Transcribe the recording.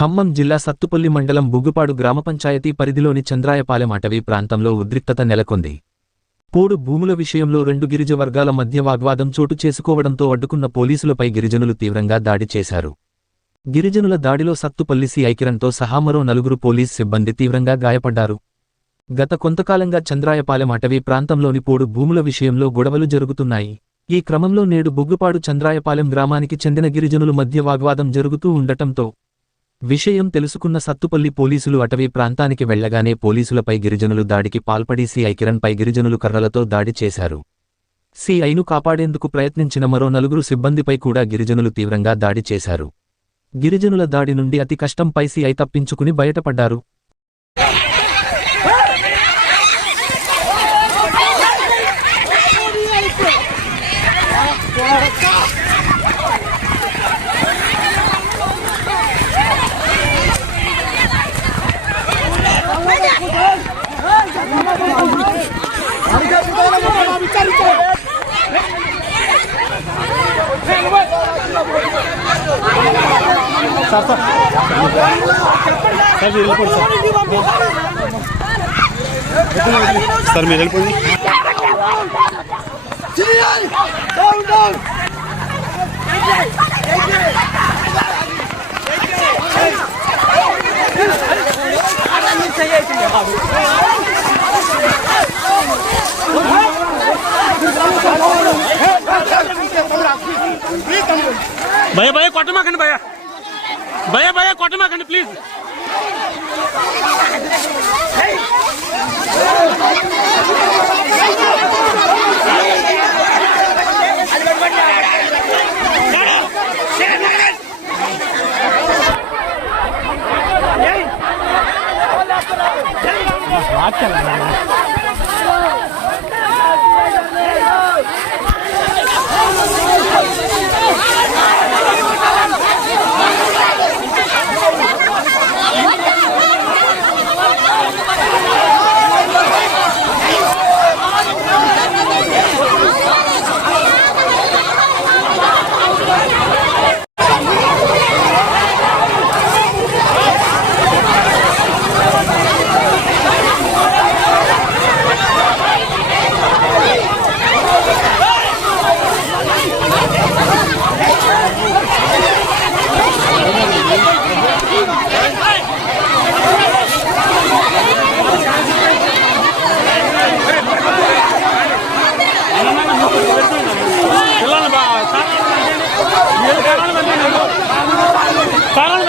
ఖమ్మం జిల్లా సత్తుపల్లి మండలం బుగ్గుపాడు గ్రామ పంచాయతీ పరిధిలోని చంద్రాయపాలెం అటవీ ప్రాంతంలో ఉద్రిక్తత నెలకొంది. పోడు భూముల విషయంలో రెండు గిరిజ వర్గాల మధ్య వాగ్వాదం చోటు చేసుకోవడంతో అడ్డుకున్న పోలీసులపై గిరిజనులు తీవ్రంగా దాడి చేశారు. గిరిజనుల దాడిలో సత్తుపల్లి సి ఐకిరణ్తో సహా మరో నలుగురు పోలీస్ సిబ్బంది తీవ్రంగా గాయపడ్డారు. గత కొంతకాలంగా చంద్రాయపాలెం అటవీ ప్రాంతంలోని పోడు భూముల విషయంలో గొడవలు జరుగుతున్నాయి. ఈ క్రమంలో నేడు బుగ్గుపాడు చంద్రాయపాలెం గ్రామానికి చెందిన గిరిజనుల మధ్య వాగ్వాదం జరుగుతూ ఉండటంతో విషయం తెలుసుకున్న సత్తుపల్లి పోలీసులు అటవీ ప్రాంతానికి వెళ్ళగానే పోలీసులపై గిరిజనులు దాడికి పాల్పడి సిఐ కిరణ్పై గిరిజనులు కర్రలతో దాడి చేశారు. సిఐను కాపాడేందుకు ప్రయత్నించిన మరో నలుగురు సిబ్బందిపై కూడా గిరిజనులు తీవ్రంగా దాడి చేశారు. గిరిజనుల దాడి నుండి అతి కష్టంపై సిఐ తప్పించుకుని బయటపడ్డారు. సార్ మీరు వెళ్ళిపోండి సార్ సార్ మీరు వెళ్ళిపోండి భయ భయ కొట్టమాకండి భయ భయ భయ కొట్టమాకండి ప్లీజ్ 三个